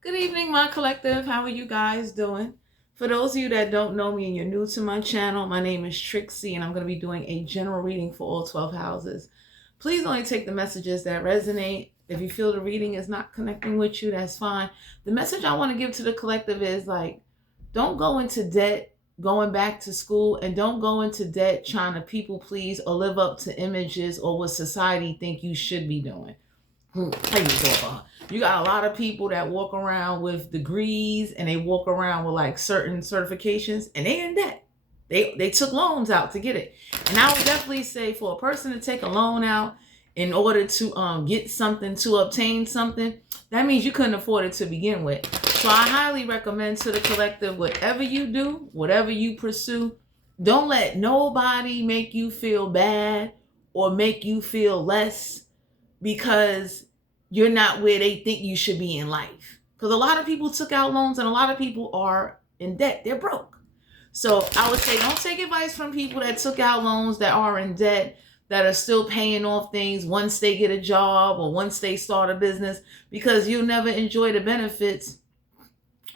Good evening, my collective. How are you guys doing? For those of you that don't know me and you're new to my channel, my name is Trixie and I'm going to be doing a general reading for all 12 houses. Please only take the messages that resonate. If you feel the reading is not connecting with you, that's fine. The message I want to give to the collective is like, don't go into debt going back to school, and don't go into debt trying to people please or live up to images or what society think you should be doing. You got a lot of people that walk around with degrees and they walk around with like certain certifications and they in debt. They took loans out to get it. And I would definitely say for a person to take a loan out in order to get something, to obtain something, that means you couldn't afford it to begin with. So I highly recommend to the collective, whatever you do, whatever you pursue, don't let nobody make you feel bad or make you feel less because you're not where they think you should be in life. Because a lot of people took out loans and a lot of people are in debt. They're broke. So I would say don't take advice from people that took out loans, that are in debt, that are still paying off things once they get a job or once they start a business, because you'll never enjoy the benefits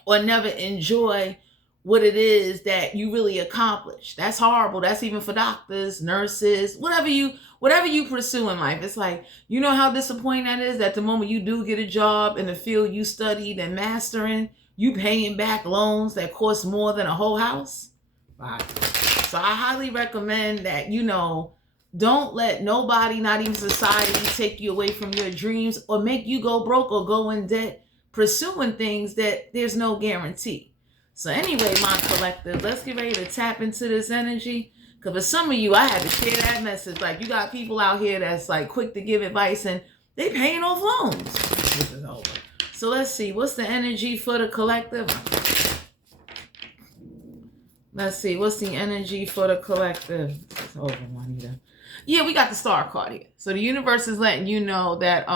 or never enjoy what it is that you really accomplish. That's horrible. That's even for doctors, nurses, whatever you pursue in life. It's like, you know how disappointing that is, that the moment you do get a job in the field you studied and mastering, you paying back loans that cost more than a whole house. Right. So I highly recommend that, don't let nobody, not even society, take you away from your dreams or make you go broke or go in debt pursuing things that there's no guarantee. So anyway, my collective, let's get ready to tap into this energy. Because for some of you, I had to share that message. Like, you got people out here that's like quick to give advice and they paying off loans. This is over. So let's see. What's the energy for the collective? Let's see. What's the energy for the collective? It's over, Juanita. Yeah, we got the star card here. So the universe is letting you know that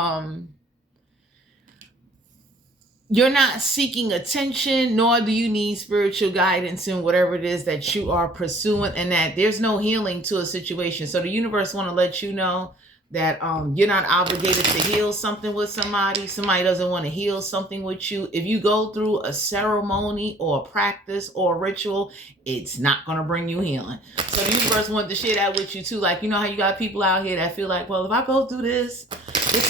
you're not seeking attention, nor do you need spiritual guidance in whatever it is that you are pursuing, and that there's no healing to a situation. So the universe want to let you know that you're not obligated to heal something with somebody. Somebody doesn't want to heal something with you. If you go through a ceremony or a practice or a ritual, it's not going to bring you healing. So the universe wanted to share that with you too. Like, you know how you got people out here that feel like, well, if I go through this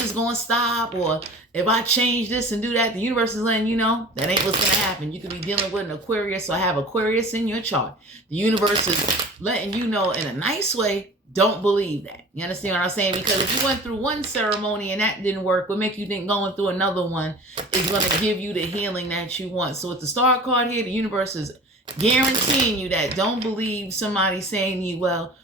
is going to stop, or if I change this and do that, the universe is letting you know that ain't what's going to happen. You could be dealing with an Aquarius or have Aquarius in your chart. The universe is letting you know in a nice way, don't believe that. You understand what I'm saying? Because if you went through one ceremony and that didn't work, what make you think going through another one is going to give you the healing that you want? So with the star card here, the universe is guaranteeing you that don't believe somebody saying to you, well,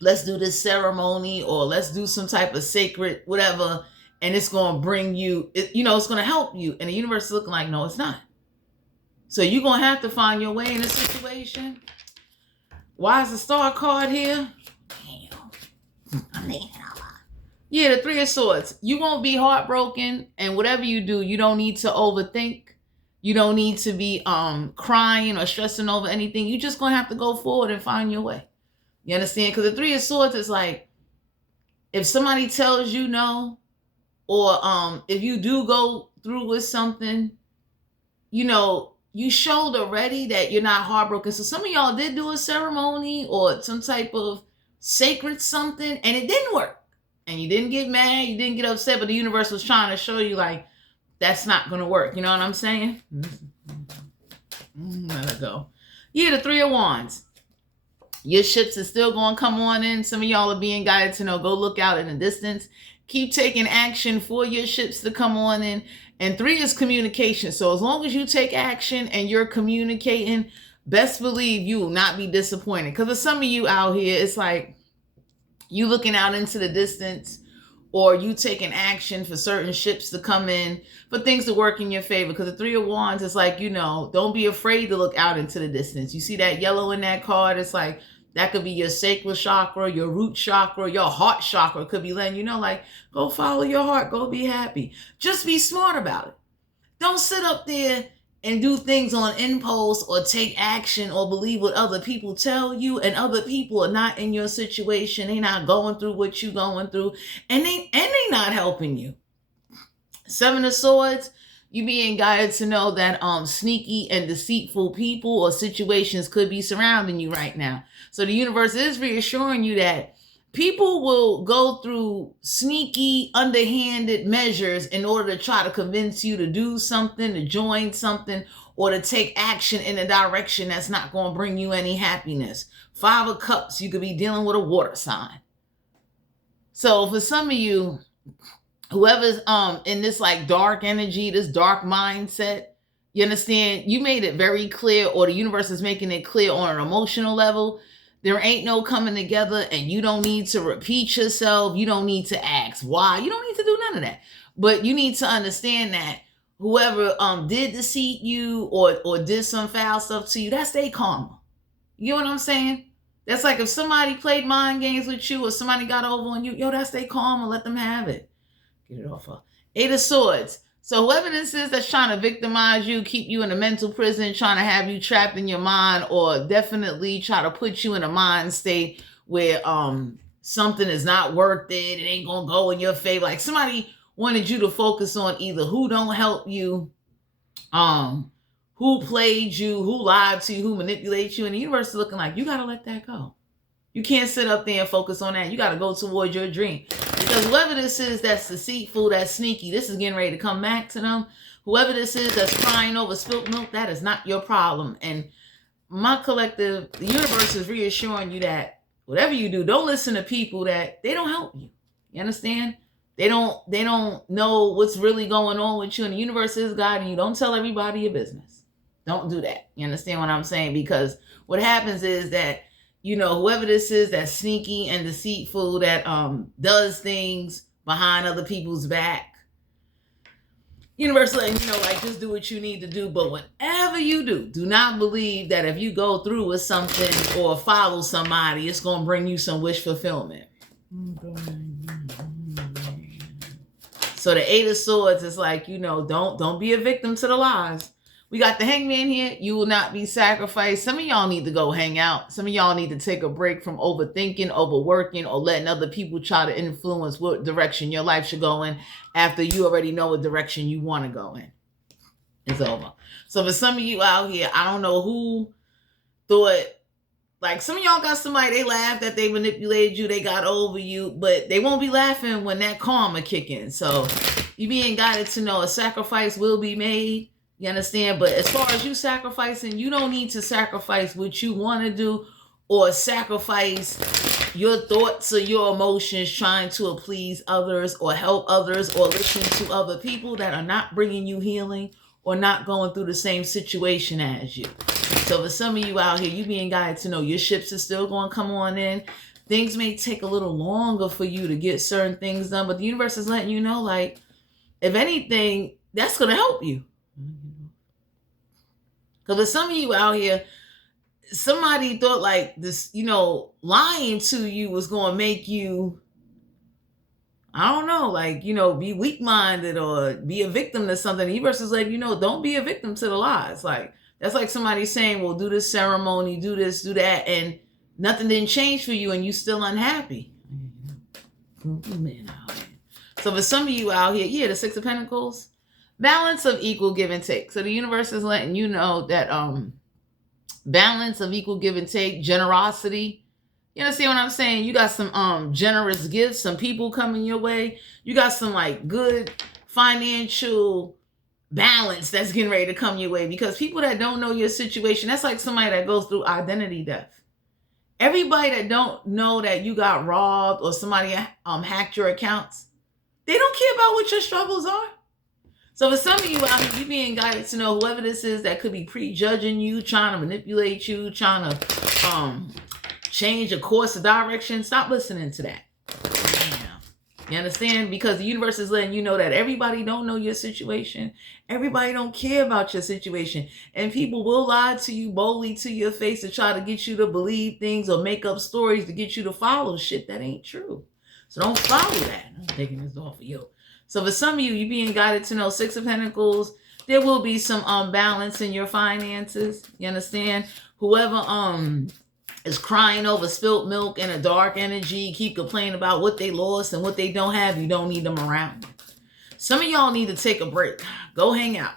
let's do this ceremony or let's do some type of sacred whatever, and it's going to bring you, it's going to help you. And the universe is looking like, no, it's not. So you're going to have to find your way in a situation. Why is the star card here? Yeah, the Three of Swords. You won't be heartbroken, and whatever you do, you don't need to overthink. You don't need to be crying or stressing over anything. You're just going to have to go forward and find your way. You understand? Because the Three of Swords is like, if somebody tells you no, or if you do go through with something, you showed already that you're not heartbroken. So some of y'all did do a ceremony or some type of sacred something, and it didn't work. And you didn't get mad, you didn't get upset, but the universe was trying to show you, like, that's not going to work. You know what I'm saying? Let it go. Yeah, the Three of Wands. Your ships are still going to come on in. Some of y'all are being guided to know, go look out in the distance. Keep taking action for your ships to come on in. And 3 is communication. So as long as you take action and you're communicating, best believe you will not be disappointed. Because for some of you out here, it's like you looking out into the distance, or you taking action for certain ships to come in, for things to work in your favor. Because the Three of Wands is like, don't be afraid to look out into the distance. You see that yellow in that card? It's like, that could be your sacral chakra, your root chakra, your heart chakra. Could be letting you know, like, go follow your heart, go be happy. Just be smart about it. Don't sit up there and do things on impulse or take action or believe what other people tell you, and other people are not in your situation. They're not going through what you're going through, and they not helping you. 7 of Swords, You being guided to know that sneaky and deceitful people or situations could be surrounding you right now. So the universe is reassuring you that people will go through sneaky, underhanded measures in order to try to convince you to do something, to join something, or to take action in a direction that's not going to bring you any happiness. 5 of Cups, you could be dealing with a water sign. So for some of you, whoever's in this like dark energy, this dark mindset, you understand, you made it very clear, or the universe is making it clear on an emotional level. There ain't no coming together, and you don't need to repeat yourself. You don't need to ask why. You don't need to do none of that. But you need to understand that whoever did deceive you or did some foul stuff to you, that's their karma. You know what I'm saying? That's like if somebody played mind games with you or somebody got over on you, yo, that's their karma. Let them have it. Get it off of 8 of Swords. So whoever this is that's trying to victimize you, keep you in a mental prison, trying to have you trapped in your mind, or definitely try to put you in a mind state where something is not worth it, it ain't gonna go in your favor. Like somebody wanted you to focus on either who don't help you, who played you, who lied to you, who manipulates you, and the universe is looking like you gotta let that go. You can't sit up there and focus on that. You got to go towards your dream. Because whoever this is that's deceitful, that's sneaky, this is getting ready to come back to them. Whoever this is that's crying over spilt milk, that is not your problem. And my collective, the universe is reassuring you that whatever you do, don't listen to people that they don't help you. You understand? They don't know what's really going on with you, and the universe is guiding you. Don't tell everybody your business. Don't do that. You understand what I'm saying? Because what happens is that, you know, whoever this is that's sneaky and deceitful, that does things behind other people's back, universe letting you know, like, just do what you need to do. But whatever you do not believe that if you go through with something or follow somebody, it's going to bring you some wish fulfillment. So the 8 of Swords is like, you know, don't be a victim to the lies. We got the Hangman here. You will not be sacrificed. Some of y'all need to go hang out. Some of y'all need to take a break from overthinking, overworking, or letting other people try to influence what direction your life should go in after you already know what direction you want to go in. It's over. So for some of you out here, I don't know who thought, like some of y'all got somebody, they laughed that they manipulated you, they got over you, but they won't be laughing when that karma kick in. So you being guided to know a sacrifice will be made. You understand? But as far as you sacrificing, you don't need to sacrifice what you want to do or sacrifice your thoughts or your emotions trying to please others or help others or listen to other people that are not bringing you healing or not going through the same situation as you. So for some of you out here, you being guided to know your ships are still going to come on in. Things may take a little longer for you to get certain things done, but the universe is letting you know, like, if anything, that's going to help you. Because for some of you out here, somebody thought like this, you know, lying to you was going to make you, I don't know, like, you know, be weak-minded or be a victim to something. The universe is like, you know, don't be a victim to the lies. Like, that's like somebody saying, well, do this ceremony, do this, do that, and nothing didn't change for you and you still unhappy. So for some of you out here, yeah, the 6 of Pentacles, balance of equal give and take. So the universe is letting you know that balance of equal give and take, generosity. You understand what I'm saying? You got some generous gifts, some people coming your way. You got some like good financial balance that's getting ready to come your way, because people that don't know your situation, that's like somebody that goes through identity theft. Everybody that don't know that you got robbed or somebody hacked your accounts, they don't care about what your struggles are. So for some of you out here, you being guided to know whoever this is that could be prejudging you, trying to manipulate you, trying to change a course of direction, stop listening to that. Yeah. You understand? Because the universe is letting you know that everybody don't know your situation. Everybody don't care about your situation. And people will lie to you boldly to your face to try to get you to believe things or make up stories to get you to follow shit that ain't true. So don't follow that. I'm taking this off of you. So for some of you, you being guided to know 6 of Pentacles, there will be some balance in your finances. You understand? Whoever is crying over spilt milk and a dark energy, keep complaining about what they lost and what they don't have, you don't need them around. Some of y'all need to take a break. Go hang out.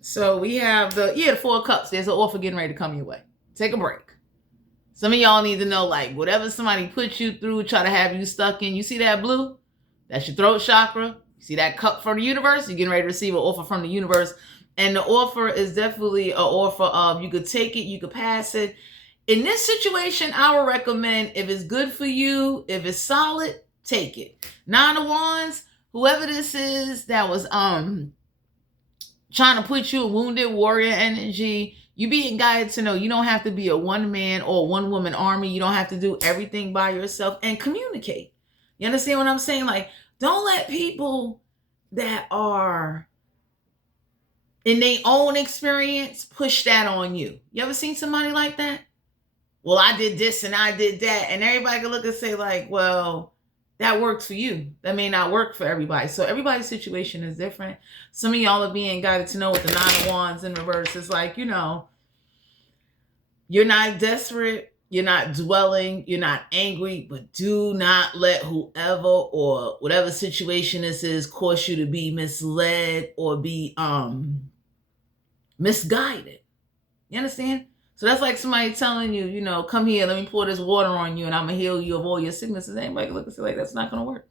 So we have the 4 of Cups. There's an offer getting ready to come your way. Take a break. Some of y'all need to know, like, whatever somebody puts you through, try to have you stuck in. You see that blue? That's your throat chakra. You see that cup from the universe? You're getting ready to receive an offer from the universe. And the offer is definitely an offer of, you could take it, you could pass it. In this situation, I would recommend, if it's good for you, if it's solid, take it. 9 of Wands, whoever this is that was trying to put you in wounded warrior energy, you being guided to know you don't have to be a one-man or one-woman army. You don't have to do everything by yourself, and communicate. You understand what I'm saying? Like, don't let people that are in their own experience push that on you. You ever seen somebody like that? Well, I did this and I did that. And everybody can look and say, like, well, that works for you. That may not work for everybody. So everybody's situation is different. Some of y'all are being guided to know with the 9 of Wands in reverse. It's like, you know, you're not desperate. You're not dwelling. You're not angry. But do not let whoever or whatever situation this is cause you to be misled or be misguided. You understand? So that's like somebody telling you, you know, come here, let me pour this water on you and I'm going to heal you of all your sicknesses. Anybody look and say, like, that's not going to work.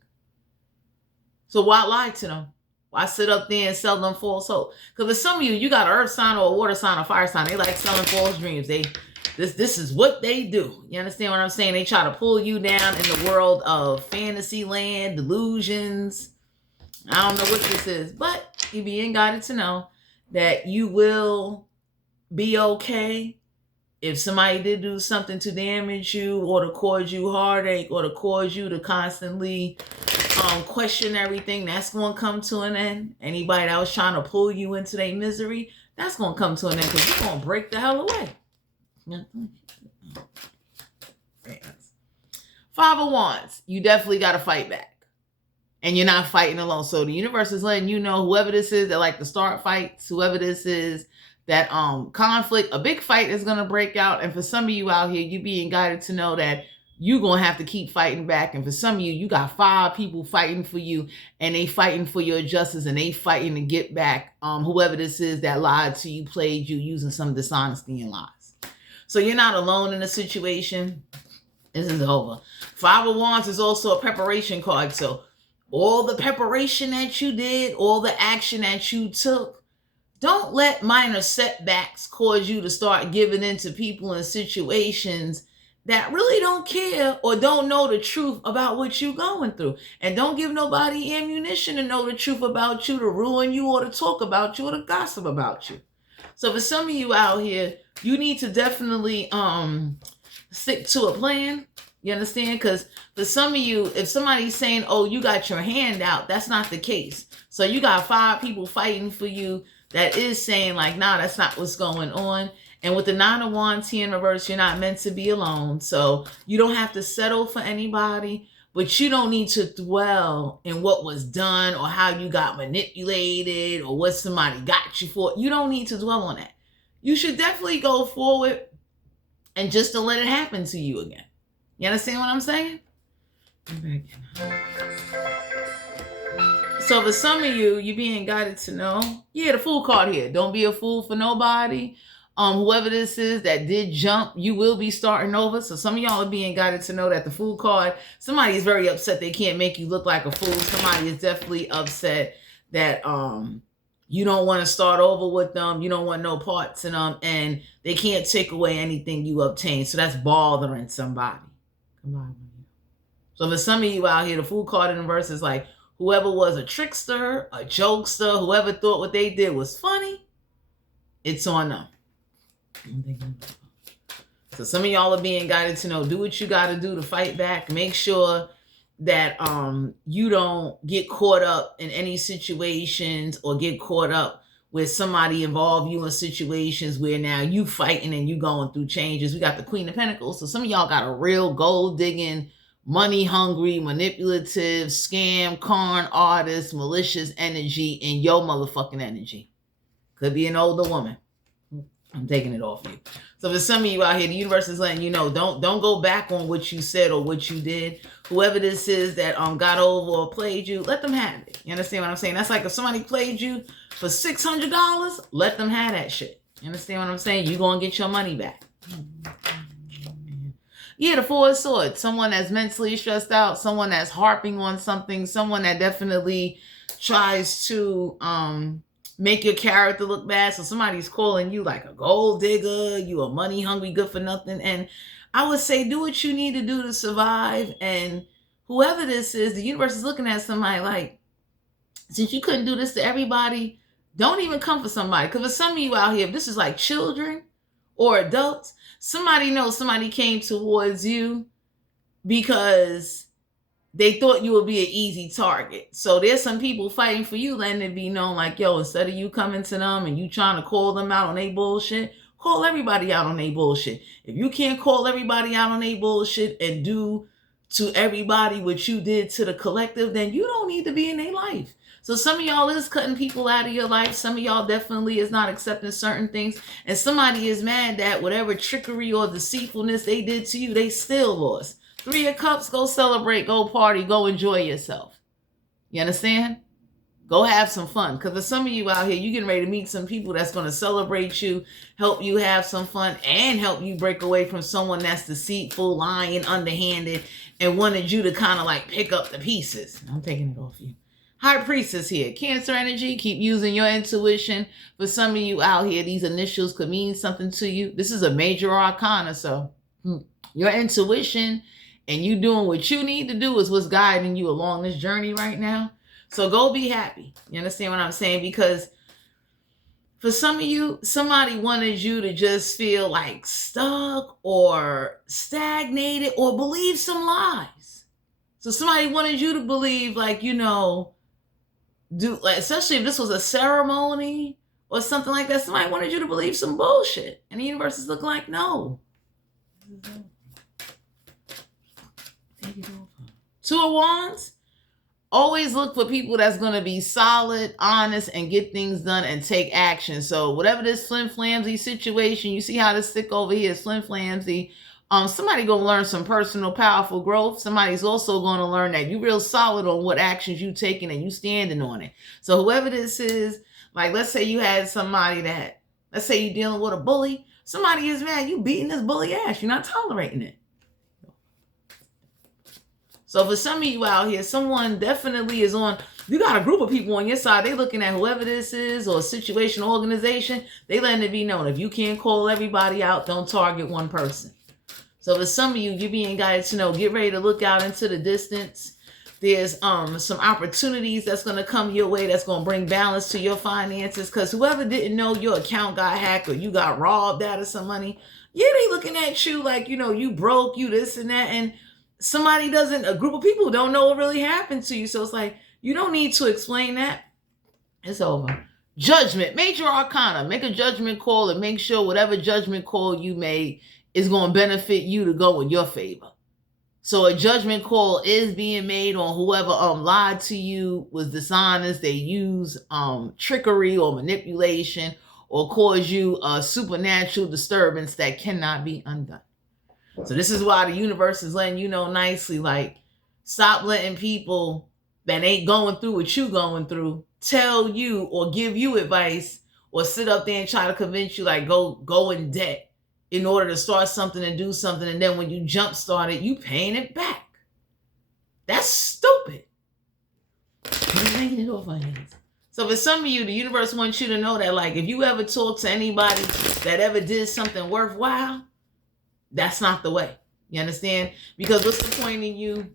So why lie to them? Why sit up there and sell them false hope? Because for some of you, you got an earth sign or a water sign or fire sign. They like selling false dreams. This is what they do. You understand what I'm saying? They try to pull you down in the world of fantasy land, delusions. I don't know what this is, but you're being guided to know that you will be okay. If somebody did do something to damage you or to cause you heartache or to cause you to constantly question everything, that's going to come to an end. Anybody that was trying to pull you into their misery, that's going to come to an end because you're going to break the hell away. 5 of Wands, you definitely got to fight back. And you're not fighting alone. So the universe is letting you know, whoever this is that like to start fights, whoever this is, that conflict, a big fight is going to break out. And for some of you out here, you being guided to know that you're going to have to keep fighting back. And for some of you, you got 5 people fighting for you and they fighting for your justice and they fighting to get back whoever this is that lied to you, played you, using some dishonesty and lies. So you're not alone in the situation. This is over. 5 of Wands is also a preparation card. So all the preparation that you did, all the action that you took, don't let minor setbacks cause you to start giving in to people in situations that really don't care or don't know the truth about what you're going through. And don't give nobody ammunition to know the truth about you, to ruin you or to talk about you or to gossip about you. So for some of you out here, you need to definitely stick to a plan. You understand? Because for some of you, if somebody's saying, oh, you got your hand out, that's not the case. So you got 5 people fighting for you that is saying, like, nah, that's not what's going on. And with the 9 of Wands here in reverse, you're not meant to be alone. So you don't have to settle for anybody, but you don't need to dwell in what was done or how you got manipulated or what somebody got you for. You don't need to dwell on that. You should definitely go forward and just to let it happen to you again. You understand what I'm saying? So for some of you, you're being guided to know, yeah, the Fool card here. Don't be a fool for nobody. Whoever this is that did jump, you will be starting over. So some of y'all are being guided to know that the Fool card, somebody is very upset they can't make you look like a fool. Somebody is definitely upset that you don't want to start over with them. You don't want no parts in them. And they can't take away anything you obtain. So that's bothering somebody. Come on. So for some of you out here, the Fool card in the verse is like, whoever was a trickster, a jokester, whoever thought what they did was funny, it's on them. So some of y'all are being guided to know, do what you got to do to fight back. Make sure that you don't get caught up in any situations or get caught up with somebody involve you in situations where now you fighting and you going through changes. We got the Queen of Pentacles. So some of y'all got a real gold digging, money hungry, manipulative, scam, con artist, malicious energy in your motherfucking energy. Could be an older woman. I'm taking it off you. So for some of you out here, the universe is letting you know, don't go back on what you said or what you did. Whoever this is that got over or played you, let them have it. You understand what I'm saying? That's like if somebody played you for $600, let them have that shit. You understand what I'm saying? You're going to get your money back. Yeah, the Four of Swords. Someone that's mentally stressed out, someone that's harping on something, someone that definitely tries to make your character look bad. So somebody's calling you like a gold digger, you a money hungry, good for nothing. And I would say do what you need to do to survive. And whoever this is, the universe is looking at somebody like, since you couldn't do this to everybody, don't even come for somebody. Because for some of you out here, if this is like children or adults, somebody knows somebody came towards you because they thought you would be an easy target. So there's some people fighting for you, letting it be known like, yo, instead of you coming to them and you trying to call them out on their bullshit, call everybody out on their bullshit. If you can't call everybody out on their bullshit and do to everybody what you did to the collective, then you don't need to be in their life. So some of y'all is cutting people out of your life. Some of y'all definitely is not accepting certain things. And somebody is mad that whatever trickery or deceitfulness they did to you, they still lost. Three of Cups, go celebrate, go party, go enjoy yourself. You understand? Go have some fun. Because for some of you out here, you're getting ready to meet some people that's going to celebrate you, help you have some fun, and help you break away from someone that's deceitful, lying, underhanded, and wanted you to kind of like pick up the pieces. I'm taking it off you. High Priestess here. Cancer energy, keep using your intuition. For some of you out here, these initials could mean something to you. This is a major arcana, so your intuition and you doing what you need to do is what's guiding you along this journey right now. So go be happy. You understand what I'm saying? Because for some of you, somebody wanted you to just feel like stuck or stagnated or believe some lies. So somebody wanted you to believe like, you know, especially if this was a ceremony or something like that, somebody wanted you to believe some bullshit. And the universe is looking like, no. Two of Wands, always look for people that's going to be solid, honest, and get things done and take action. So whatever this flim-flamsy situation, you see how this stick over here is flim-flamsy. Somebody going to learn some personal, powerful growth. Somebody's also going to learn that you're real solid on what actions you taking and you standing on it. So whoever this is, like let's say you had somebody that, let's say you're dealing with a bully. Somebody is mad, you beating this bully ass. You're not tolerating it. So for some of you out here, someone definitely is on, you got a group of people on your side. They looking at whoever this is or situation, organization. They letting it be known. If you can't call everybody out, don't target one person. So for some of you, you're being guided to know, get ready to look out into the distance. There's some opportunities that's going to come your way that's going to bring balance to your finances. Because whoever didn't know your account got hacked or you got robbed out of some money, yeah, they looking at you like, you know, you broke, you this and that. And somebody doesn't, a group of people don't know what really happened to you. So it's like, you don't need to explain that. It's over. Judgment, major arcana, make a judgment call and make sure whatever judgment call you made is going to benefit you to go in your favor. So a judgment call is being made on whoever lied to you, was dishonest, they use trickery or manipulation or cause you a supernatural disturbance that cannot be undone. So this is why the universe is letting you know nicely, like, stop letting people that ain't going through what you going through tell you or give you advice or sit up there and try to convince you like go in debt in order to start something and do something. And then when you jump start it, you paying it back. That's stupid. I'm making it off my hands. So for some of you, the universe wants you to know that like if you ever talk to anybody that ever did something worthwhile, that's not the way. You understand? Because what's the point in you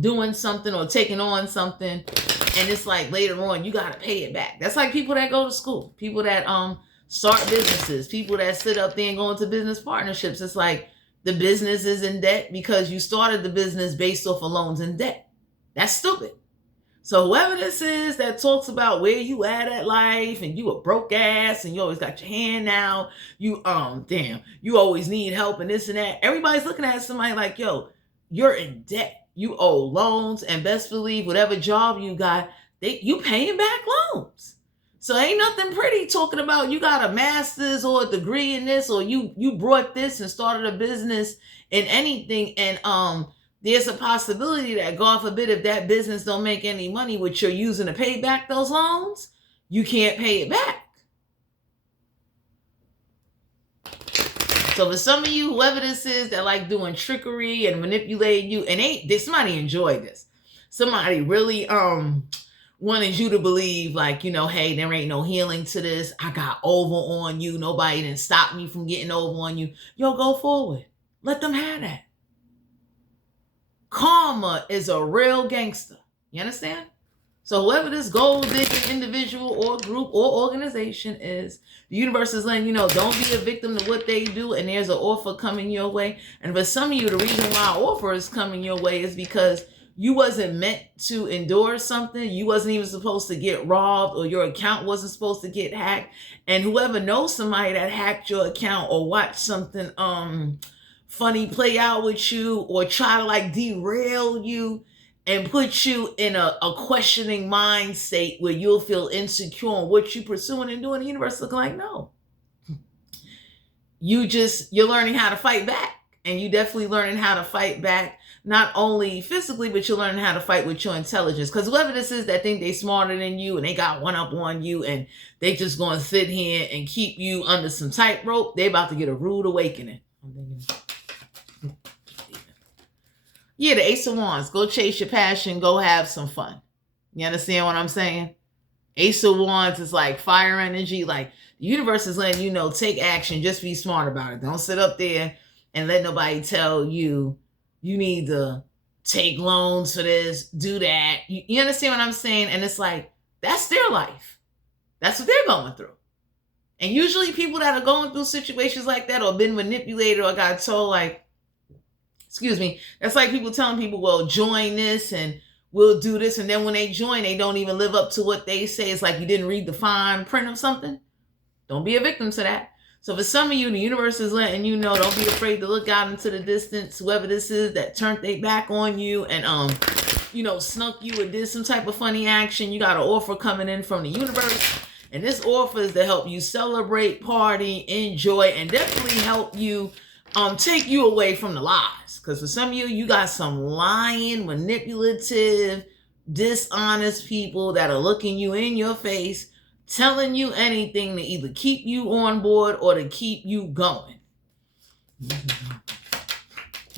doing something or taking on something and it's like later on you got to pay it back? That's like people that go to school, people that start businesses, people that sit up there and go into business partnerships. It's like the business is in debt because you started the business based off of loans and debt. That's stupid. So whoever this is that talks about where you at life and you a broke ass and you always got your hand out, you you always need help and this and that. Everybody's looking at somebody like, yo, you're in debt. You owe loans, and best believe whatever job you got, you paying back loans. So ain't nothing pretty talking about you got a master's or a degree in this, or you brought this and started a business in anything, and there's a possibility that, God forbid, if that business don't make any money, which you're using to pay back those loans, you can't pay it back. So for some of you, whoever this is that like doing trickery and manipulating you, and somebody enjoyed this. Somebody really wanted you to believe, like, hey, there ain't no healing to this. I got over on you. Nobody didn't stop me from getting over on you. Yo, go forward. Let them have that. Karma is a real gangster. You understand? So whoever this gold digging individual or group or organization is, the universe is letting you know, don't be a victim to what they do, and there's an offer coming your way. And for some of you, the reason why an offer is coming your way is because you wasn't meant to endure something. You wasn't even supposed to get robbed, or your account wasn't supposed to get hacked. And whoever knows somebody that hacked your account or watched something funny play out with you, or try to like derail you and put you in a questioning mind state where you'll feel insecure on what you're pursuing and doing, the universe looking like, no. You're learning how to fight back. And you definitely learning how to fight back, not only physically, but you're learning how to fight with your intelligence. Because whoever this is that think they smarter than you and they got one up on you and they just going to sit here and keep you under some tightrope, they about to get a rude awakening. Yeah, the Ace of Wands. Go chase your passion. Go have some fun. You understand what I'm saying? Ace of Wands is like fire energy. Like, the universe is letting you know, take action. Just be smart about it. Don't sit up there and let nobody tell you you need to take loans for this, do that. You understand what I'm saying? And it's like, that's their life. That's what they're going through. And usually people that are going through situations like that, or been manipulated, or got told like, that's like people telling people, well, join this and we'll do this. And then when they join, they don't even live up to what they say. It's like you didn't read the fine print of something. Don't be a victim to that. So for some of you, the universe is letting you know, don't be afraid to look out into the distance. Whoever this is that turned their back on you and, snuck you or did some type of funny action, you got an offer coming in from the universe. And this offer is to help you celebrate, party, enjoy, and definitely help you take you away from the lies. Because for some of you, you got some lying, manipulative, dishonest people that are looking you in your face, telling you anything to either keep you on board or to keep you going.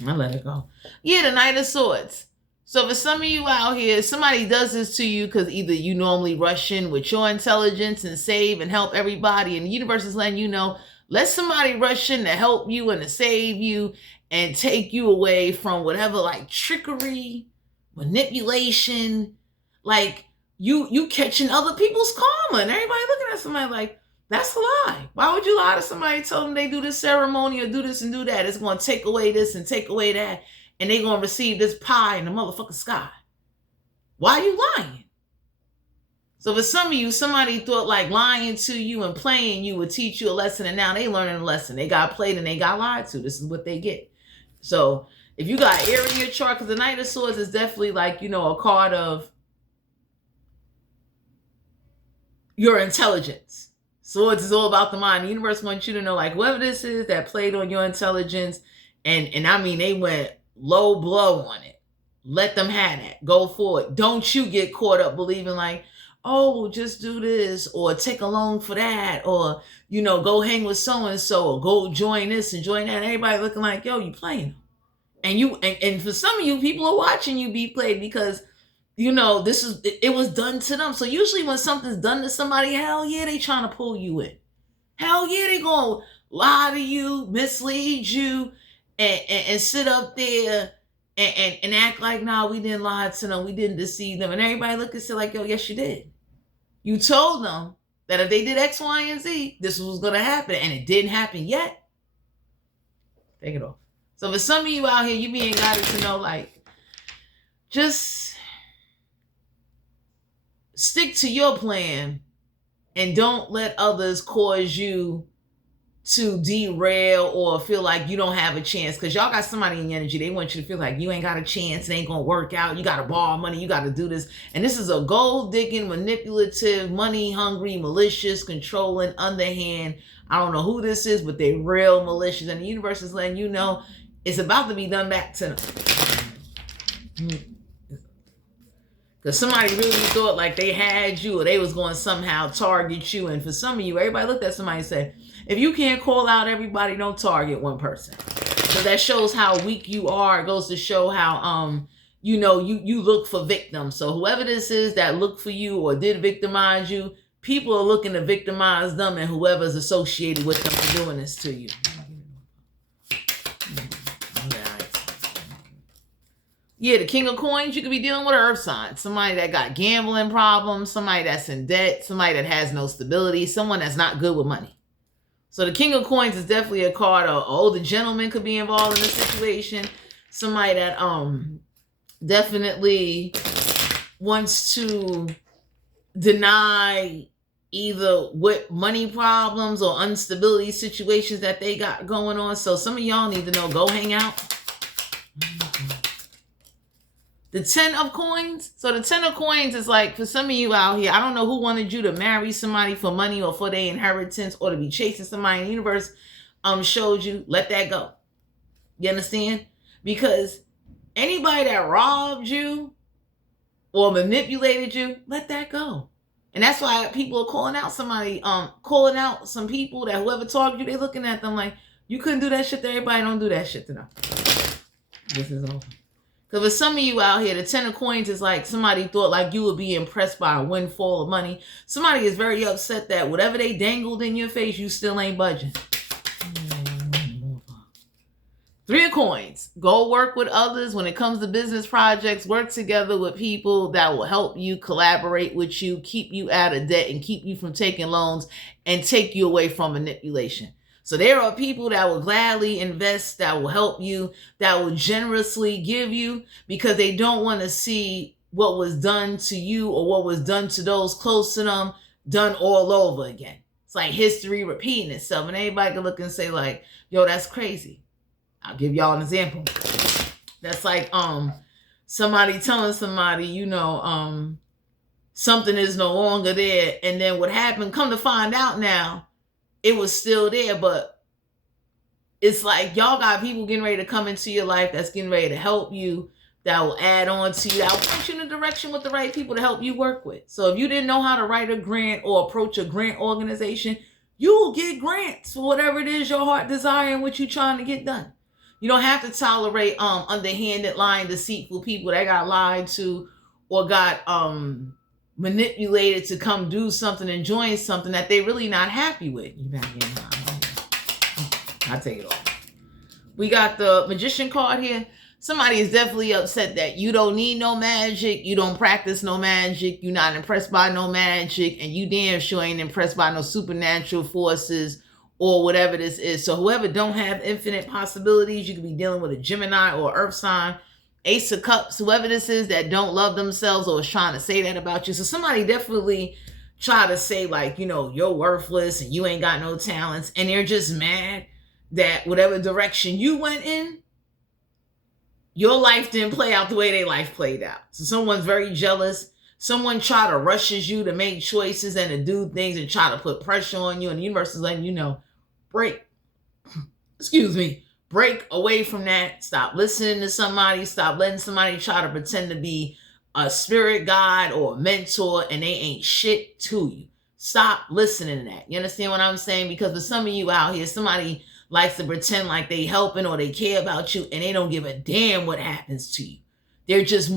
I let it go. Yeah, the Knight of Swords. So for some of you out here, somebody does this to you because either you normally rush in with your intelligence and save and help everybody, and the universe is letting you know, let somebody rush in to help you and to save you and take you away from whatever, like trickery, manipulation, like you catching other people's karma, and everybody looking at somebody like, that's a lie. Why would you lie to somebody, tell them they do this ceremony or do this and do that? It's going to take away this and take away that, and they're going to receive this pie in the motherfucking sky. Why are you lying? So for some of you, somebody thought like lying to you and playing you would teach you a lesson, and now they learning a lesson. They got played and they got lied to. This is what they get. So if you got air in your chart, because the Knight of Swords is definitely like, a card of your intelligence. Swords is all about the mind. The universe wants you to know, like, whoever this is that played on your intelligence, and I mean, they went low blow on it. Let them have that. Go for it. Don't you get caught up believing like, oh, just do this, or take a loan for that, or, go hang with so-and-so, or go join this and join that. And everybody looking like, yo, you playing. And for some of you, people are watching you be played because, it was done to them. So usually when something's done to somebody, hell yeah, they trying to pull you in. Hell yeah, they gonna lie to you, mislead you, and sit up there and act like, nah, we didn't lie to them, we didn't deceive them. And everybody look and say like, yo, yes, you did. You told them that if they did X, Y, and Z, this was going to happen, and it didn't happen yet. Take it off. So for some of you out here, you being guided to know, like, just stick to your plan and don't let others cause you to derail or feel like you don't have a chance, because y'all got somebody in your energy. They want you to feel like you ain't got a chance, it ain't gonna work out, you gotta borrow money, you gotta do this. And this is a gold digging, manipulative, money hungry, malicious, controlling, underhand. I don't know who this is, but they're real malicious, and the universe is letting you know it's about to be done back to them. Because somebody really thought like they had you, or they was going to somehow target you. And for some of you, everybody looked at somebody and said, if you can't call out everybody, don't target one person. So that shows how weak you are. It goes to show how, you look for victims. So whoever this is that looked for you or did victimize you, people are looking to victimize them and whoever's associated with them for doing this to you. Yeah, the King of Coins, you could be dealing with an earth sign. Somebody that got gambling problems, somebody that's in debt, somebody that has no stability, someone that's not good with money. So the King of Coins is definitely a card. An older gentleman could be involved in this situation. Somebody that definitely wants to deny either what money problems or instability situations that they got going on. So some of y'all need to know, go hang out. The 10 of Coins. So the 10 of Coins is like, for some of you out here, I don't know who wanted you to marry somebody for money or for their inheritance or to be chasing somebody. In the universe showed you, let that go. You understand? Because anybody that robbed you or manipulated you, let that go. And that's why people are calling out somebody, calling out some people that whoever targeted you, they looking at them like, you couldn't do that shit to everybody, don't do that shit to them. This is over. Because for some of you out here, the 10 of Coins is like somebody thought like you would be impressed by a windfall of money. Somebody is very upset that whatever they dangled in your face, you still ain't budging. 3 of Coins. Go work with others. When it comes to business projects, work together with people that will help you, collaborate with you, keep you out of debt, and keep you from taking loans and take you away from manipulation. So there are people that will gladly invest, that will help you, that will generously give you, because they don't want to see what was done to you or what was done to those close to them done all over again. It's like history repeating itself. And anybody can look and say like, yo, that's crazy. I'll give y'all an example. That's like somebody telling somebody, something is no longer there. And then what happened, come to find out now, it was still there, but it's like y'all got people getting ready to come into your life that's getting ready to help you, that will add on to you, that will put you in a direction with the right people to help you work with. So if you didn't know how to write a grant or approach a grant organization, you will get grants for whatever it is your heart desire and what you're trying to get done. You don't have to tolerate underhanded, lying, deceitful people that got lied to or got manipulated to come do something and join something that they really not happy with. You better get mine. I'll take it off. We got the Magician card here. Somebody is definitely upset that you don't need no magic, you don't practice no magic, you're not impressed by no magic, and you damn sure ain't impressed by no supernatural forces or whatever this is. So whoever don't have infinite possibilities, you could be dealing with a Gemini or Earth sign. Ace of Cups, whoever this is that don't love themselves or is trying to say that about you. So somebody definitely try to say like, you're worthless and you ain't got no talents, and they're just mad that whatever direction you went in, your life didn't play out the way their life played out. So someone's very jealous. Someone try to rushes you to make choices and to do things and try to put pressure on you. And the universe is letting you know, break away from that. Stop listening to somebody. Stop letting somebody try to pretend to be a spirit guide or a mentor and they ain't shit to you. Stop listening to that. You understand what I'm saying? Because for some of you out here, somebody likes to pretend like they helping or they care about you and they don't give a damn what happens to you. They're just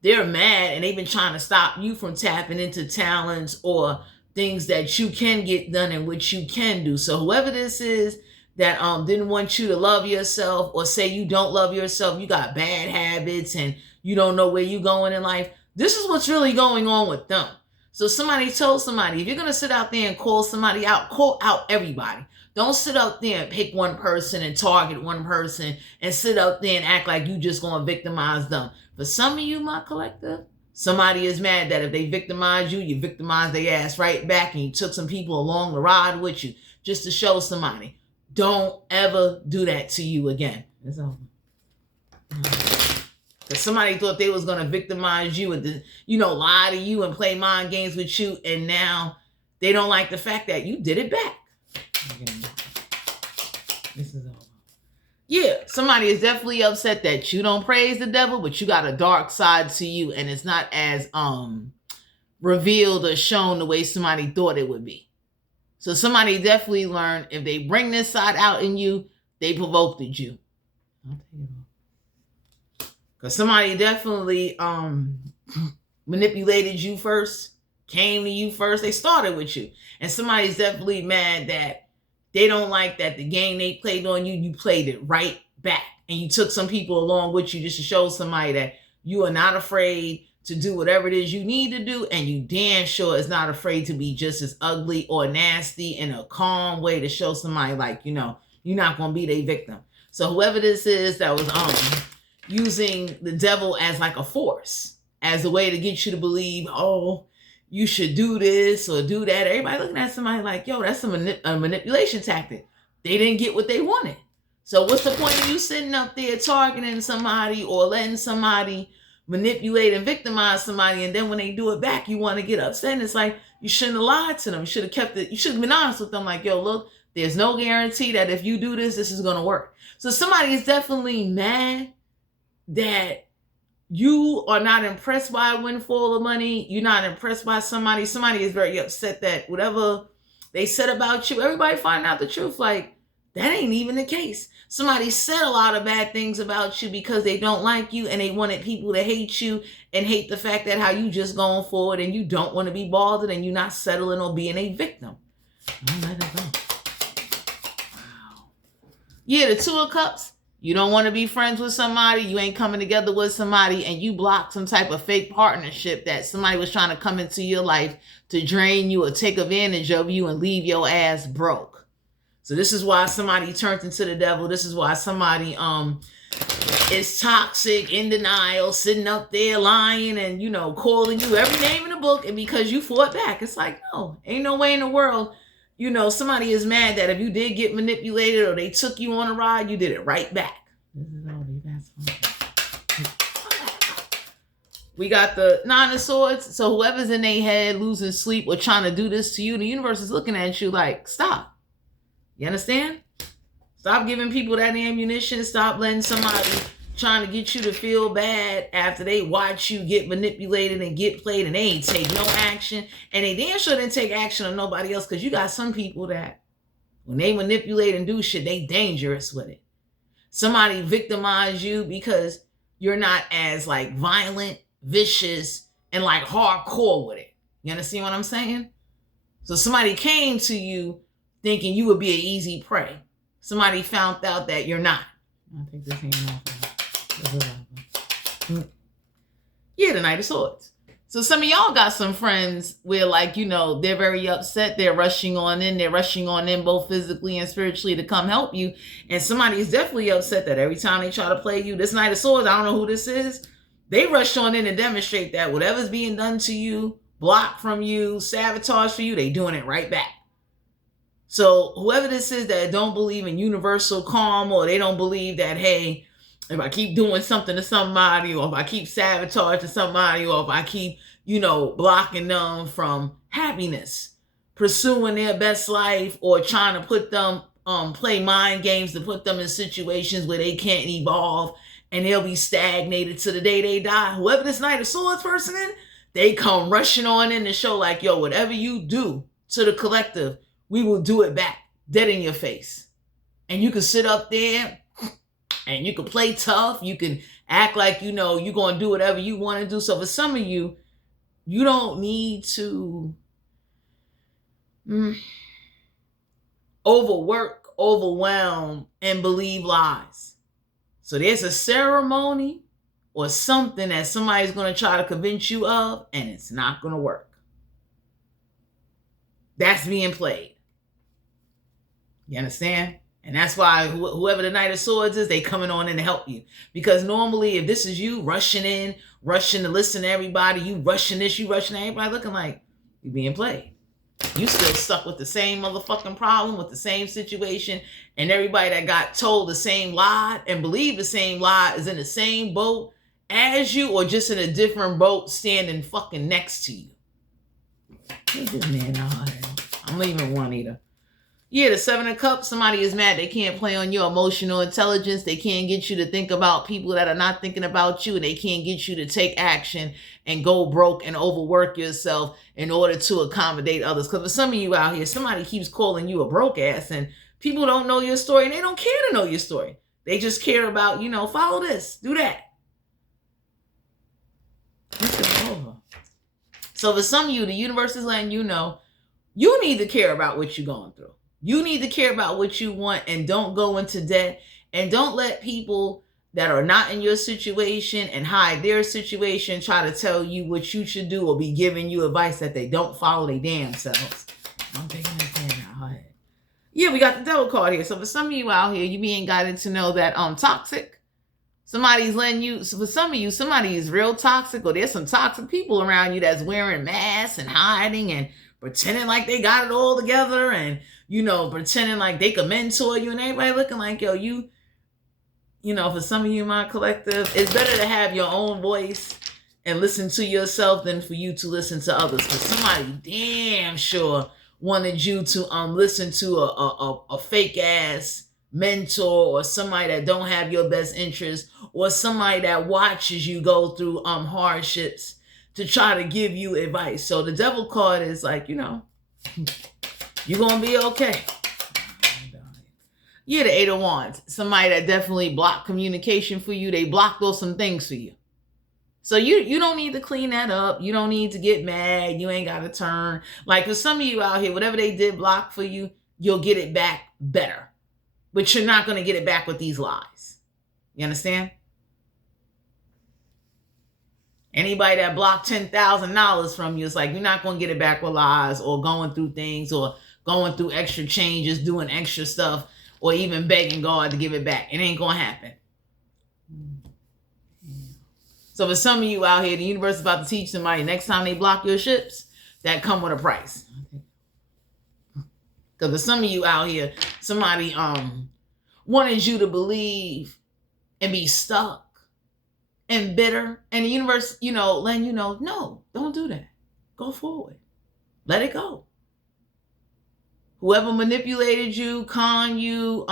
they're mad and they've been trying to stop you from tapping into talents or things that you can get done and which you can do. So whoever this is that didn't want you to love yourself or say you don't love yourself, you got bad habits and you don't know where you're going in life, this is what's really going on with them. So somebody told somebody, if you're going to sit out there and call somebody out, call out everybody. Don't sit up there and pick one person and target one person and sit up there and act like you just going to victimize them. For some of you, my collective, somebody is mad that if they victimize you, you victimize their ass right back and you took some people along the ride with you just to show somebody. don't ever do that to you again. It's over. Because somebody thought they was going to victimize you and, lie to you and play mind games with you. And now they don't like the fact that you did it back. This is over. Yeah, somebody is definitely upset that you don't praise the devil, but you got a dark side to you. And it's not as revealed or shown the way somebody thought it would be. So somebody definitely learned if they bring this side out in you, they provoked you. I'll take it off. Because somebody definitely manipulated you first, came to you first. They started with you. And somebody's definitely mad that they don't like that the game they played on you, you played it right back. And you took some people along with you just to show somebody that you are not afraid to do whatever it is you need to do, and you damn sure is not afraid to be just as ugly or nasty in a calm way to show somebody like, you're not going to be their victim. So whoever this is that was using the devil as like a force, as a way to get you to believe, oh, you should do this or do that. Everybody looking at somebody like, yo, that's a manipulation tactic. They didn't get what they wanted. So what's the point of you sitting up there targeting somebody or letting somebody manipulate and victimize somebody, and then when they do it back, you want to get upset? And it's like, you shouldn't have lied to them. You should have kept it. You should have been honest with them. Like, yo, look, there's no guarantee that if you do this, this is going to work. So somebody is definitely mad that you are not impressed by a windfall of money. You're not impressed by somebody. Somebody is very upset that whatever they said about you, everybody finding out the truth. Like, that ain't even the case. Somebody said a lot of bad things about you because they don't like you and they wanted people to hate you and hate the fact that how you just going forward and you don't want to be bothered and you're not settling or being a victim. I'll let it go. Wow. Yeah, the Two of Cups. You don't want to be friends with somebody. You ain't coming together with somebody, and you block some type of fake partnership that somebody was trying to come into your life to drain you or take advantage of you and leave your ass broke. So this is why somebody turned into the devil. This is why somebody is toxic, in denial, sitting up there lying and, calling you every name in the book, and because you fought back. It's like, no, ain't no way in the world. Somebody is mad that if you did get manipulated or they took you on a ride, you did it right back. This is all we got the Nine of Swords. So whoever's in their head losing sleep or trying to do this to you, the universe is looking at you like, stop. You understand? Stop giving people that ammunition. Stop letting somebody trying to get you to feel bad after they watch you get manipulated and get played and they ain't take no action. And they damn sure didn't take action on nobody else, because you got some people that when they manipulate and do shit, they dangerous with it. Somebody victimize you because you're not as like violent, vicious, and like hardcore with it. You understand what I'm saying? So somebody came to you thinking you would be an easy prey. Somebody found out that you're not. I'll take this hand off. Yeah, the Knight of Swords. So some of y'all got some friends where they're very upset. They're rushing on in. They're rushing on in both physically and spiritually to come help you. And somebody is definitely upset that every time they try to play you, this Knight of Swords, I don't know who this is, they rush on in and demonstrate that whatever's being done to you, blocked from you, sabotage for you, they doing it right back. So whoever this is that don't believe in universal calm, or they don't believe that, hey, if I keep doing something to somebody, or if I keep sabotaging somebody, or if I keep, blocking them from happiness, pursuing their best life, or trying to put them, play mind games to put them in situations where they can't evolve and they'll be stagnated to the day they die. Whoever this Knight of Swords person is, they come rushing on in the show like, yo, whatever you do to the collective, we will do it back, dead in your face. And you can sit up there and you can play tough. You can act like, you're going to do whatever you want to do. So for some of you, you don't need to overwork, overwhelm, and believe lies. So there's a ceremony or something that somebody's going to try to convince you of, and it's not going to work. That's being played. You understand? And that's why whoever the Knight of Swords is, they coming on in to help you. Because normally, if this is you rushing in, rushing to listen to everybody, you rushing this, you rushing to everybody, looking like you're being played. You still stuck with the same motherfucking problem, with the same situation, and everybody that got told the same lie and believed the same lie is in the same boat as you, or just in a different boat standing fucking next to you. Get this man out here. I'm leaving Juanita. Yeah, the Seven of Cups, somebody is mad. They can't play on your emotional intelligence. They can't get you to think about people that are not thinking about you, and they can't get you to take action and go broke and overwork yourself in order to accommodate others. Because for some of you out here, somebody keeps calling you a broke ass, and people don't know your story, and they don't care to know your story. They just care about, follow this, do that. So for some of you, the universe is letting you know you need to care about what you're going through. You need to care about what you want, and don't go into debt, and don't let people that are not in your situation and hide their situation try to tell you what you should do or be giving you advice that they don't follow their damn selves. I'm taking that thing out. Yeah, we got the devil card here. So for some of you out here, you being guided to know that toxic. Somebody's letting you, so for some of you, somebody is real toxic, or there's some toxic people around you that's wearing masks and hiding and pretending like they got it all together, and pretending like they could mentor you, and everybody looking like, yo, for some of you, my collective, it's better to have your own voice and listen to yourself than for you to listen to others. Because somebody damn sure wanted you to listen to a fake ass mentor, or somebody that don't have your best interest, or somebody that watches you go through hardships to try to give you advice. So the devil card is like, you're going to be okay. Yeah, the Eight of Wands. Somebody that definitely blocked communication for you. They blocked those some things for you. So you don't need to clean that up. You don't need to get mad. You ain't got to turn. Like for some of you out here, whatever they did block for you, you'll get it back better. But you're not going to get it back with these lies. You understand? Anybody that blocked $10,000 from you, it's like you're not going to get it back with lies, or going through things, or going through extra changes, doing extra stuff, or even begging God to give it back. It ain't going to happen. So for some of you out here, the universe is about to teach somebody next time they block your ships, that come with a price. Because for some of you out here, somebody wanted you to believe and be stuck and bitter, and the universe, letting you know, no, don't do that. Go forward. Let it go. Whoever manipulated you, conned you,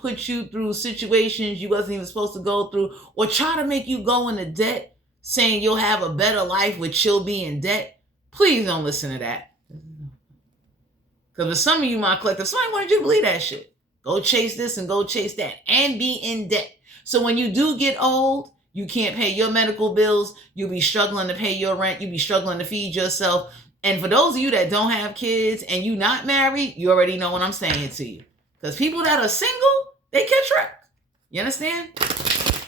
put you through situations you wasn't even supposed to go through, or try to make you go into debt, saying you'll have a better life with you'll be in debt, please don't listen to that. Because for some of you, my collective, somebody wanted you to believe that shit. Go chase this and go chase that and be in debt. So when you do get old, you can't pay your medical bills. You'll be struggling to pay your rent. You'll be struggling to feed yourself. And for those of you that don't have kids and you not married, you already know what I'm saying to you. Because people that are single, they catch wreck. You understand?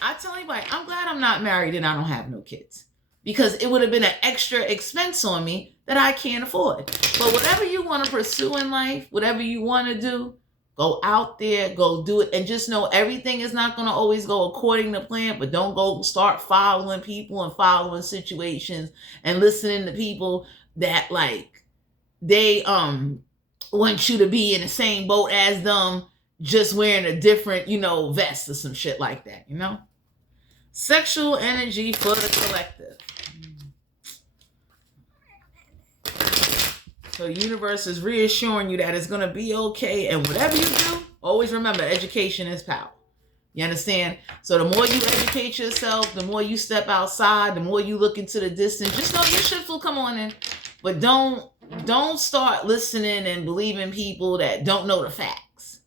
I tell anybody, I'm glad I'm not married and I don't have no kids. Because it would have been an extra expense on me that I can't afford. But whatever you want to pursue in life, whatever you want to do, go out there, go do it. And just know everything is not going to always go according to plan, but don't go start following people and following situations and listening to people that they want you to be in the same boat as them, just wearing a different, vest or some shit like that, Sexual energy for the collective. So the universe is reassuring you that it's going to be okay. And whatever you do, always remember, education is power. You understand? So the more you educate yourself, the more you step outside, the more you look into the distance, just know your shit will come on in. But don't start listening and believing people that don't know the facts.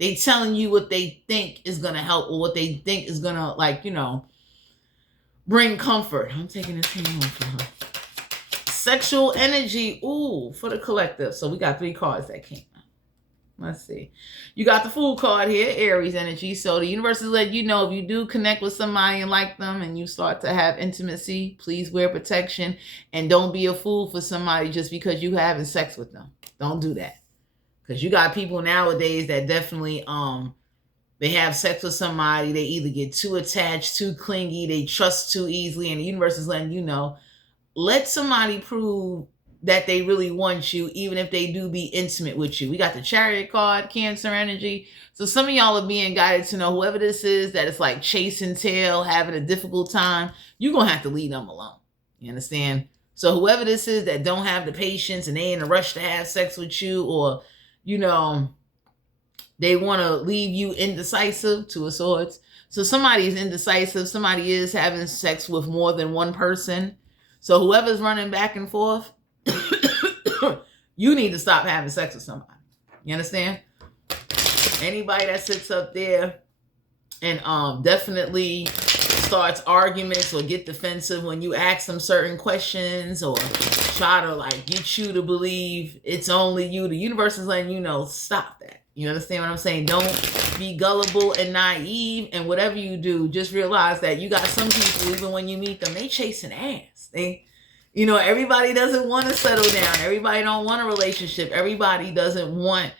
They telling you what they think is going to help, or what they think is going to, bring comfort. I'm taking this thing home for her. Sexual energy, for the collective. So we got 3 cards that came out. Let's see. You got the Fool card here, Aries energy. So the universe is letting you know, if you do connect with somebody and like them and you start to have intimacy, please wear protection and don't be a fool for somebody just because you having sex with them. Don't do that. Because you got people nowadays that definitely, they have sex with somebody, they either get too attached, too clingy, they trust too easily, and the universe is letting you know, let somebody prove that they really want you, even if they do be intimate with you. We got the Chariot card, Cancer energy. So some of y'all are being guided to know whoever this is that is like chasing tail, having a difficult time, you're going to have to leave them alone. You understand? So whoever this is that don't have the patience and they in a rush to have sex with you, or, you know, they want to leave you indecisive, Two of Swords. So somebody is indecisive. Somebody is having sex with more than one person. So whoever's running back and forth, you need to stop having sex with somebody. You understand? Anybody that sits up there and definitely starts arguments or get defensive when you ask them certain questions, or try to like get you to believe it's only you, the universe is letting you know, stop that. You understand what I'm saying? Don't be gullible and naive, and whatever you do, just realize that you got some people, even when you meet them, they chasing ass. They, you know, everybody doesn't want to settle down. Everybody don't want a relationship. Everybody doesn't want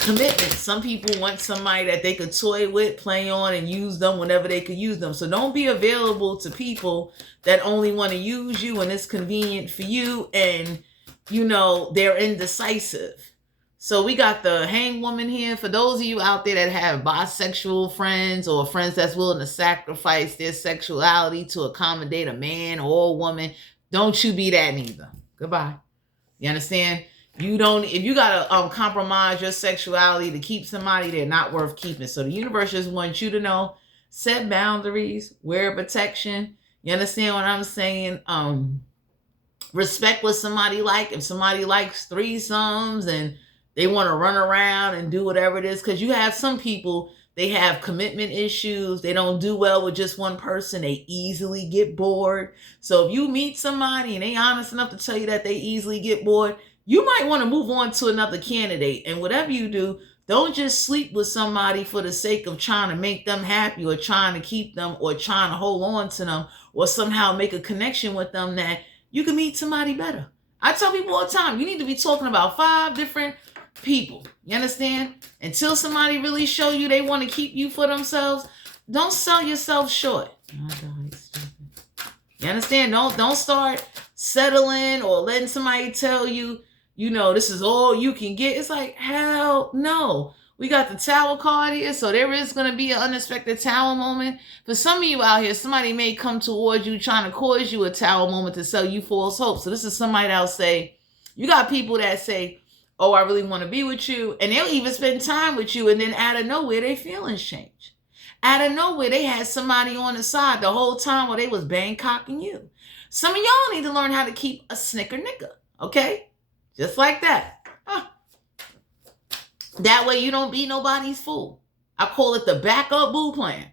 commitment. Some people want somebody that they could toy with, play on, and use them whenever they could use them. So don't be available to people that only want to use you when it's convenient for you, and, you know, they're indecisive. So we got the Hanged Woman here. For those of you out there that have bisexual friends, or friends that's willing to sacrifice their sexuality to accommodate a man or a woman, don't you be that neither. Goodbye. You understand? You don't, if you gotta compromise your sexuality to keep somebody, they're not worth keeping. So the universe just wants you to know, set boundaries, wear protection. You understand what I'm saying? Respect what somebody like. If somebody likes threesomes and they want to run around and do whatever it is, because you have some people, they have commitment issues. They don't do well with just one person. They easily get bored. So if you meet somebody and they honest enough to tell you that they easily get bored, you might want to move on to another candidate. And whatever you do, don't just sleep with somebody for the sake of trying to make them happy, or trying to keep them, or trying to hold on to them, or somehow make a connection with them that you can meet somebody better. I tell people all the time, you need to be talking about 5 different people. You understand? Until somebody really show you they want to keep you for themselves, don't sell yourself short. You understand? Don't start settling or letting somebody tell you, you know, this is all you can get. It's like, hell no. We got the Tower card here, so there is going to be an unexpected Tower moment. For some of you out here, somebody may come towards you trying to cause you a Tower moment to sell you false hope. So this is somebody that'll say, you got people that say, oh, I really want to be with you. And they'll even spend time with you. And then out of nowhere, their feelings change. Out of nowhere, they had somebody on the side the whole time while they was Bangkocking you. Some of y'all need to learn how to keep a snicker nigga. Okay? Just like that. That way you don't be nobody's fool. I call it the backup boo plan.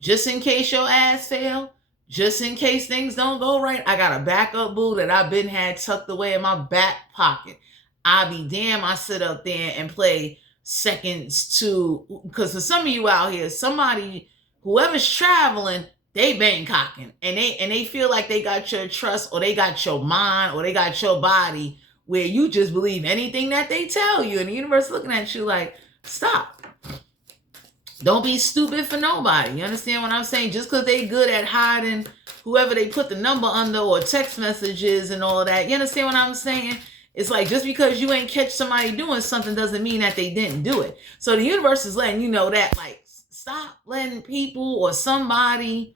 Just in case your ass fail. Just in case things don't go right. I got a backup boo that I've been had tucked away in my back pocket. I be damn, I sit up there and play seconds to, because for some of you out here, somebody, whoever's traveling, they Bangkocking, and they feel like they got your trust, or they got your mind, or they got your body, where you just believe anything that they tell you, and the universe looking at you like, stop. Don't be stupid for nobody. You understand what I'm saying? Just because they good at hiding whoever they put the number under, or text messages and all that. You understand what I'm saying? It's like, just because you ain't catch somebody doing something doesn't mean that they didn't do it. So the universe is letting you know that, like, stop letting people or somebody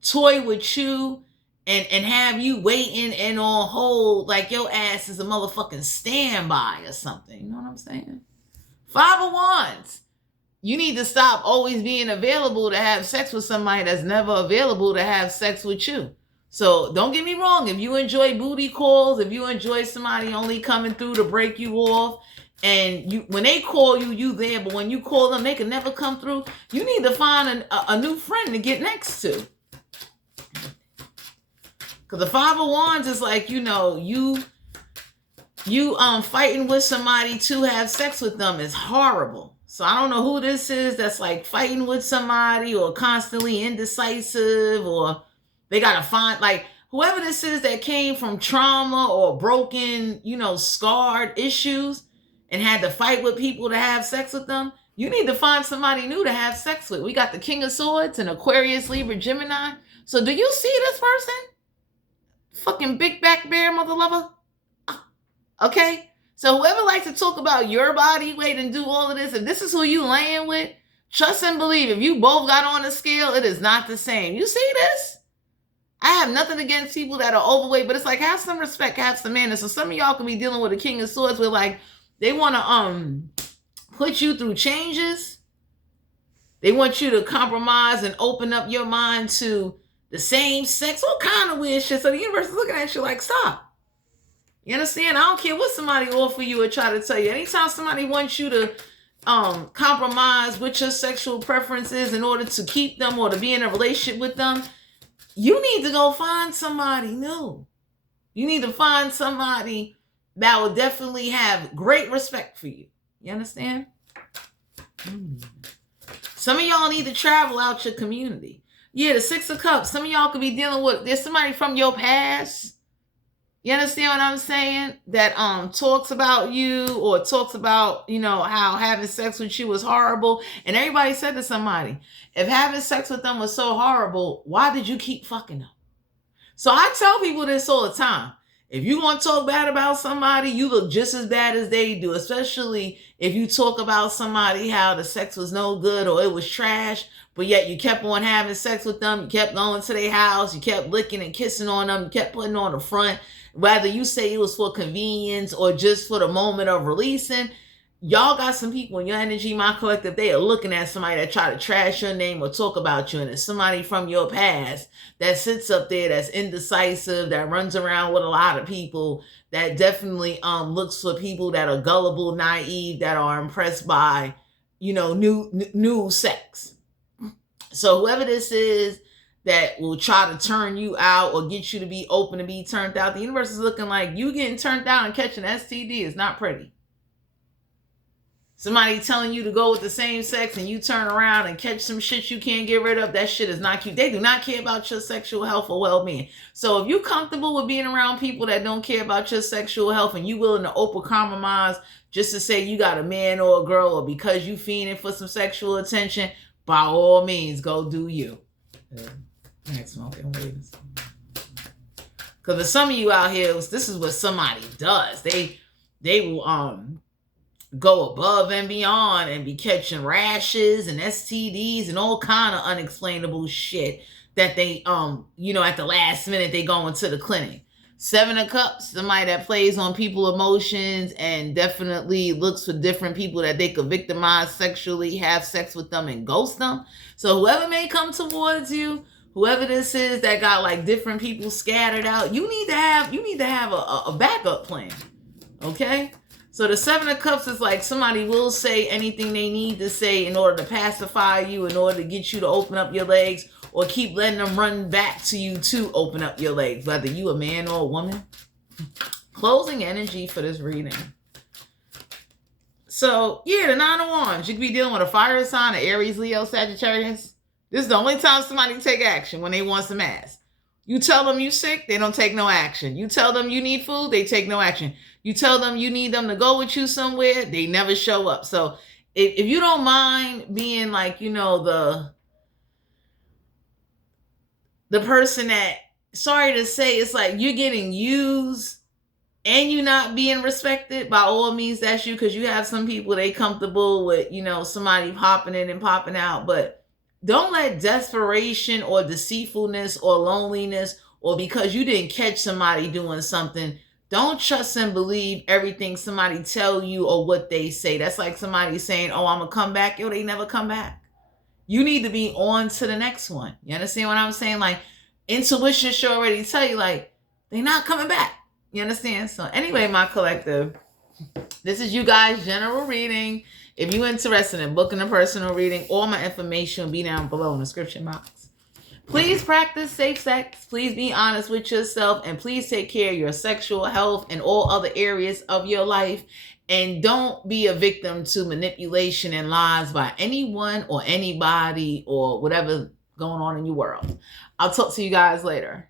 toy with you and have you waiting and on hold like your ass is a motherfucking standby or something. You know what I'm saying? 5 of Wands. You need to stop always being available to have sex with somebody that's never available to have sex with you. So don't get me wrong. If you enjoy booty calls, if you enjoy somebody only coming through to break you off, and you, when they call you, you there, but when you call them, they can never come through. You need to find a new friend to get next to. Because the 5 of Wands is like, you know, you fighting with somebody to have sex with them is horrible. So I don't know who this is that's like fighting with somebody, or constantly indecisive, or they got to find, like, whoever this is that came from trauma or broken, you know, scarred issues and had to fight with people to have sex with them. You need to find somebody new to have sex with. We got the King of Swords and Aquarius, Libra, Gemini. So do you see this person? Fucking big back bear mother lover. Okay? So whoever likes to talk about your body weight and do all of this, if this is who you laying with, trust and believe, if you both got on a scale, it is not the same. You see this? I have nothing against people that are overweight, but it's like, have some respect, have some manners. So some of y'all can be dealing with a king of swords where like they want to put you through changes. They want you to compromise and open up your mind to the same sex, all kind of weird shit. So the universe is looking at you like, stop. You understand? I don't care what somebody offer you or try to tell you. Anytime somebody wants you to compromise with your sexual preferences in order to keep them or to be in a relationship with them, you need to go find somebody new. You need to find somebody that will definitely have great respect for you. You understand? Some of y'all need to travel out your community. Yeah, the Six of Cups. Some of y'all could be dealing with, there's somebody from your past. You understand what I'm saying? That talks about you or talks about, you know, how having sex with you was horrible. And everybody said to somebody, if having sex with them was so horrible, why did you keep fucking them? So I tell people this all the time. If you want to talk bad about somebody, you look just as bad as they do, especially if you talk about somebody how the sex was no good or it was trash, but yet you kept on having sex with them, you kept going to their house, you kept licking and kissing on them, you kept putting on the front, whether you say it was for convenience or just for the moment of releasing. Y'all got some people in your energy, my collective, they are looking at somebody that try to trash your name or talk about you, and it's somebody from your past that sits up there that's indecisive, that runs around with a lot of people, that definitely looks for people that are gullible, naive, that are impressed by, you know, new sex. So whoever this is that will try to turn you out or get you to be open to be turned out, the universe is looking like you getting turned out and catching STD is not pretty. Somebody telling you to go with the same sex and you turn around and catch some shit you can't get rid of, that shit is not cute. They do not care about your sexual health or well-being. So if you're comfortable with being around people that don't care about your sexual health and you willing to open compromise just to say you got a man or a girl or because you fiending for some sexual attention, by all means, go do you. Because for some of you out here, this is what somebody does. They will go above and beyond and be catching rashes and STDs and all kind of unexplainable shit that they you know, at the last minute they go into the clinic. Seven of Cups, somebody that plays on people's emotions and definitely looks for different people that they could victimize sexually, have sex with them and ghost them. So whoever may come towards you, whoever this is that got like different people scattered out, you need to have a backup plan. Okay? So the Seven of Cups is like somebody will say anything they need to say in order to pacify you, in order to get you to open up your legs, or keep letting them run back to you to open up your legs, whether you a man or a woman. Closing energy for this reading. So yeah, the Nine of Wands. You could be dealing with a fire sign, an Aries, Leo, Sagittarius. This is the only time somebody take action, when they want some ass. You tell them you sick, they don't take no action. You tell them you need food, they take no action. You tell them you need them to go with you somewhere, they never show up. So if you don't mind being like, you know, the person that, sorry to say, it's like you're getting used and you're not being respected, by all means, that's you, because you have some people, they comfortable with, you know, somebody popping in and popping out. But don't let desperation or deceitfulness or loneliness, or because you didn't catch somebody doing something, don't trust and believe everything somebody tell you or what they say. That's like somebody saying, oh, I'm going to come back. Yo, they never come back. You need to be on to the next one. You understand what I'm saying? Like, intuition should already tell you, like, they're not coming back. You understand? So anyway, my collective, this is you guys' general reading. If you're interested in booking a personal reading, all my information will be down below in the description box. Please practice safe sex. Please be honest with yourself. And please take care of your sexual health and all other areas of your life. And don't be a victim to manipulation and lies by anyone or anybody or whatever going on in your world. I'll talk to you guys later.